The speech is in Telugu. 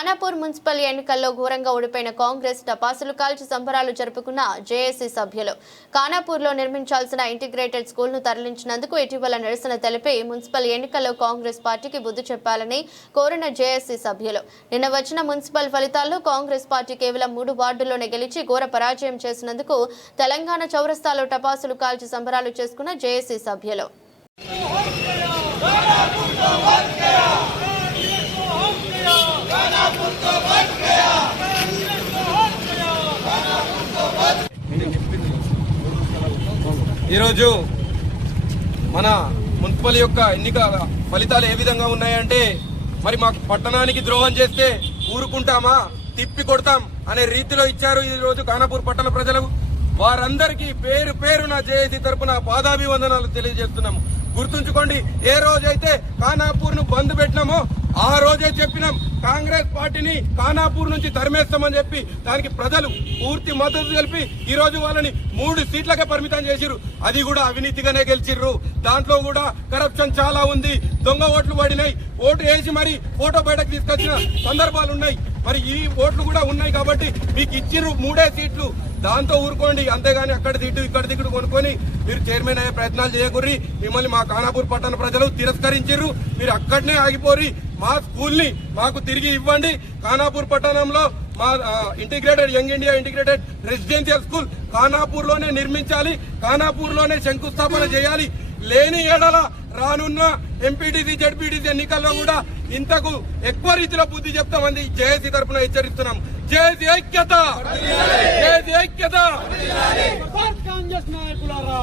ఖానాపూర్ మున్సిపల్ ఎన్నికల్లో ఘోరంగా ఓడిపోయిన కాంగ్రెస్ టపాసులు కాల్చి సంబరాలు జరుపుకున్న జేఏసీ సభ్యులు. ఖానాపూర్లో నిర్మించాల్సిన ఇంటిగ్రేటెడ్ స్కూల్ను తరలించినందుకు ఇటీవల నిరసన తెలిపి మున్సిపల్ ఎన్నికల్లో కాంగ్రెస్ పార్టీకి బుద్ధి చెప్పాలని కోరిన జేఏసీ సభ్యులు. నిన్న వచ్చిన మున్సిపల్ ఫలితాల్లో కాంగ్రెస్ పార్టీ కేవలం మూడు వార్డుల్లోనే గెలిచి ఘోర పరాజయం చేసినందుకు తెలంగాణ చౌరస్తాలో టపాసులు కాల్చి సంబరాలు చేసుకున్న జేఏసీ సభ్యులు. ఈరోజు మన మున్సిపల్ యొక్క ఎన్నికల ఫలితాలు ఏ విధంగా ఉన్నాయంటే మరి మాకు పట్టణానికి ద్రోహం చేస్తే ఊరుకుంటామా? తిప్పి కొడతాం అనే రీతిలో ఇచ్చారు ఈ రోజు ఖానాపూర్ పట్టణ ప్రజలు. వారందరికీ పేరు పేరు నా జేఏసీ తరపున పాదాభివందనాలు తెలియజేస్తున్నాము. గుర్తుంచుకోండి ఏ రోజైతే ఖానాపూర్ను బంద్ పెట్టినామో ఆ రోజే చెప్పినాం కాంగ్రెస్ పార్టీని ఖానాపూర్ నుంచి తరిమేస్తామని చెప్పి దానికి ప్రజలు పూర్తి మద్దతు కలిపి ఈ రోజు వాళ్ళని మూడు సీట్లకే పరిమితం చేసిర్రు. అది కూడా అవినీతిగానే గెలిచిర్రు. దాంట్లో కూడా కరప్షన్ చాలా ఉంది. దొంగ ఓట్లు పడినాయి. ఓటు వేసి మరి ఫోటో బయటకు తీసుకొచ్చిన సందర్భాలు ఉన్నాయి మరి ఈ ఓట్లు కూడా ఉన్నాయి కాబట్టి మీకు ఇచ్చిర్రు మూడే సీట్లు. దాంతో ఊరుకోండి. అంతేగాని అక్కడ దిట్టు ఇక్కడ దిక్కుడు కొనుక్కొని మీరు చైర్మన్ అయ్యే ప్రయత్నాలు చేయకుర్రి. మిమ్మల్ని మా ఖానాపూర్ పట్టణ ప్రజలు తిరస్కరించారు మీరు అక్కడనే ఆగిపోరి. మా స్కూల్ని మాకు తిరిగి ఇవ్వండి. ఖానాపూర్ పట్టణంలో మా integrated young India integrated residential school ఖానాపూర్లోనే నిర్మించాలి. ఖానాపూర్లోనే శంకుస్థాపన చేయాలి. లేని ఏడల రానున్న ఎంపీటీసీ జడ్పీటీసీ ఎన్నికల్లో కూడా ఇంతకు ఎక్కువ రీతిలో బుద్ధి చెప్తామని జేఏసీ తరఫున హెచ్చరిస్తున్నాం. జేఏసీ ఐక్యత! జేఏసీ ఐక్యత! కాంగ్రెస్ నాయకులారా!